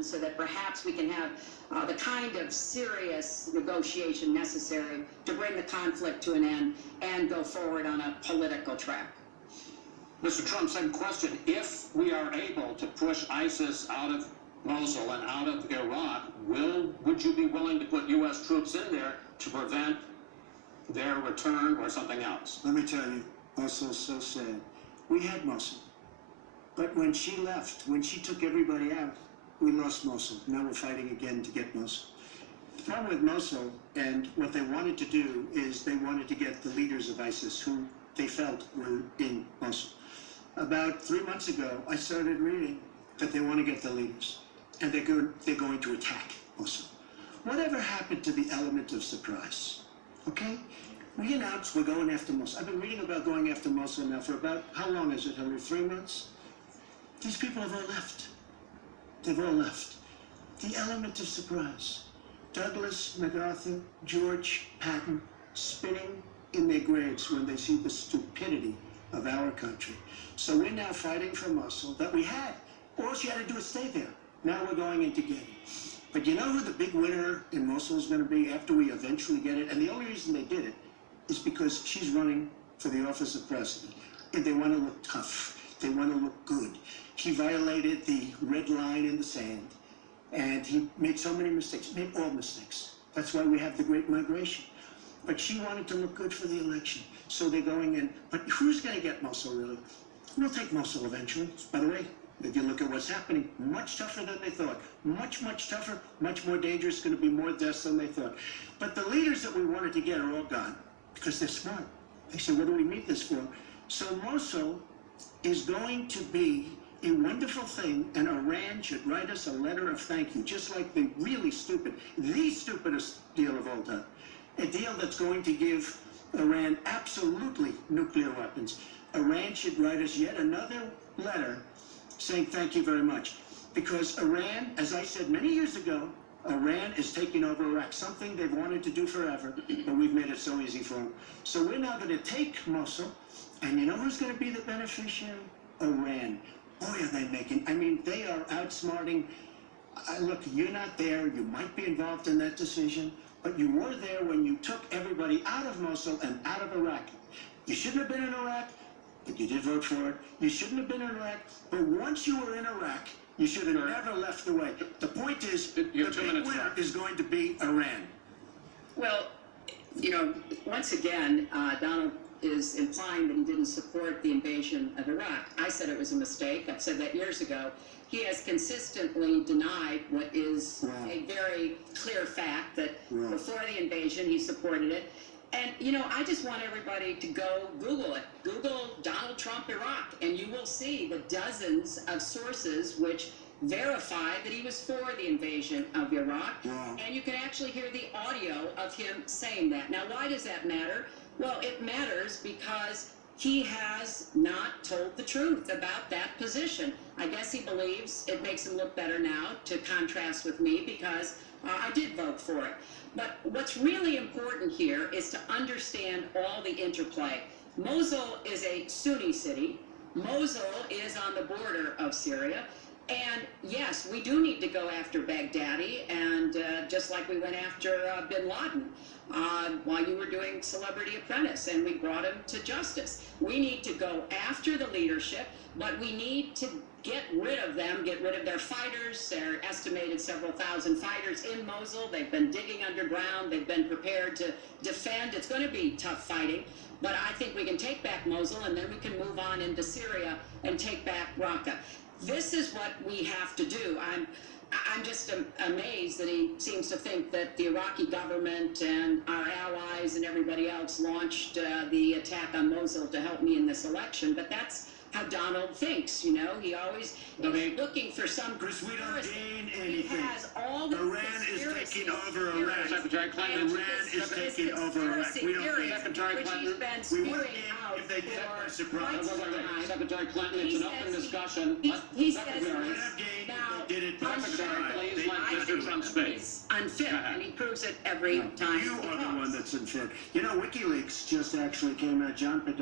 decision so that perhaps we can have the kind of serious negotiation necessary to bring the conflict to an end and go forward on a political track. Mr. Trump, same question. If we are able to push ISIS out of Mosul and out of Iraq, would you be willing to put U.S. troops in there to prevent their return or something else? Let me tell you, Mosul's so sad. We had Mosul. But when she left, when she took everybody out, we lost Mosul. Now we're fighting again to get Mosul. The problem with Mosul, and what they wanted to do, is they wanted to get the leaders of ISIS, who they felt were in Mosul. About 3 months ago, I started reading that they want to get the leaders, and they're going to attack Mosul. Whatever happened to the element of surprise? Okay? We announced we're going after Mosul. I've been reading about going after Mosul now for about, how long is it, Henry? 3 months? These people have all left. They've all left. The element of surprise. Douglas, MacArthur, George, Patton, spinning in their graves when they see the stupidity of our country. So we're now fighting for Mosul that we had. All she had to do is stay there. Now we're going in to get it. But you know who the big winner in Mosul is going to be after we eventually get it? And the only reason they did it is because she's running for the office of president. And they want to look tough. They want to look good. He violated the red line in the sand. And he made so many mistakes, made all mistakes. That's why we have the Great Migration. But she wanted to look good for the election. So they're going in. But who's going to get Mosul, really? We'll take Mosul eventually. By the way, if you look at what's happening, much tougher than they thought. Much, much tougher, much more dangerous, going to be more deaths than they thought. But the leaders that we wanted to get are all gone because they're smart. They said, what do we need this for? So Mosul is going to be a wonderful thing, and Iran should write us a letter of thank you, just like the really stupid, the stupidest deal of all time. A deal that's going to give Iran absolutely nuclear weapons. Iran should write us yet another letter saying thank you very much. Because Iran, as I said many years ago, Iran is taking over Iraq, something they've wanted to do forever, but we've made it so easy for them. So we're now going to take Mosul, and you know who's going to be the beneficiary? Iran. Boy, are they making, I mean, they are outsmarting. Look, you're not there. You might be involved in that decision, but you were there when you took everybody out of Mosul and out of Iraq. You shouldn't have been in Iraq, but you did vote for it. You shouldn't have been in Iraq, but once you were in Iraq, you should have never left the way. The point is, the big winner is going to be Iran. Well, you know, once again, Donald is implying that he didn't support the invasion of Iraq. I said it was a mistake. I've said that years ago. He has consistently denied what is a very clear fact, that before the invasion he supported it. And, you know, I just want everybody to go Google it. Google Donald Trump Iraq, and you will see the dozens of sources which verify that he was for the invasion of Iraq. And you can actually hear the audio of him saying that. Now, why does that matter? Well, it matters because he has not told the truth about that position. I guess he believes it makes him look better now to contrast with me because I did vote for it. But what's really important here is to understand all the interplay. Mosul is a Sunni city. Mosul is on the border of Syria. And yes, we do need to go after Baghdadi, and just like we went after bin Laden while you were doing Celebrity Apprentice, and we brought him to justice. We need to go after the leadership, but we need to get rid of them, get rid of their fighters. They're estimated several thousand fighters in Mosul. They've been digging underground. They've been prepared to defend. It's going to be tough fighting, but I think we can take back Mosul, and then we can move on into Syria and take back Raqqa. This is what we have to do. I'm just amazed that he seems to think that the Iraqi government and our allies and everybody else launched the attack on Mosul to help me in this election. But that's how Donald thinks, you know. He always is looking for some Chris, we don't gain anything. He has all the Iran is taking over Iraq. Secretary Clinton. Iran is taking over Iraq. We don't gain. Secretary Clinton. We would gain if they did it by surprise. Secretary Clinton, it's an open discussion. He says did it by surprise. Please let Mr. Trump speak. Unfit, and he proves it every time. You are the one that's unfit. You know, WikiLeaks just actually came out, John